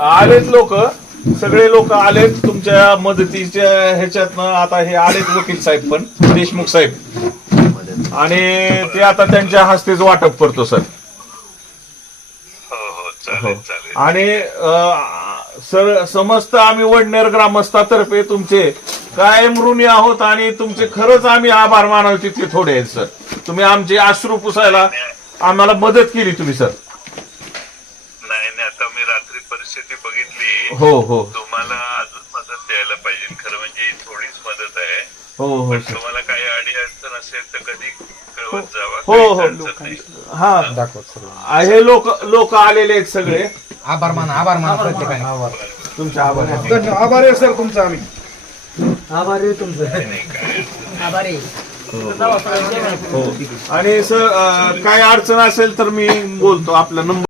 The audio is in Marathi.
आलेत लोक, सगळे लोक आलेत तुमच्या मदतीच्या ह्याच्यातनं. आता हे आलेत वकील साहेब पण, देशमुख साहेब, आणि ते आता त्यांच्या हस्तेच वाटप करतो सर. आणि सर समस्त आम्ही वडनेर ग्रामस्थातर्फे तुमचे कायम ऋणी आहोत, आणि तुमचे खरंच आम्ही आभार मानावे तितके थोडे आहेत सर. तुम्ही आमचे अश्रू पुसायला आम्हाला मदत केली तुम्ही सर. नाही, आता मी रात्री परिस्थिती बघितली. हो हो, तुम्हाला अजून मदत द्यायला पाहिजे. खरं म्हणजे थोडीच मदत आहे. हो हो पण सर. तुम्हाला काही अडी अडचण असेल तर कधी कळवत जावा. हो हो, हा हे लोक आलेले आहेत सगळे. आभार माना प्रत्येकाने. तुमचे आभार. आभारी आहे सर तुमचा. आम्ही आभार आहे तुमचं. आभार आहे. हो, आणि सर काय अडचण असेल तर मी बोलतो. आपला नंबर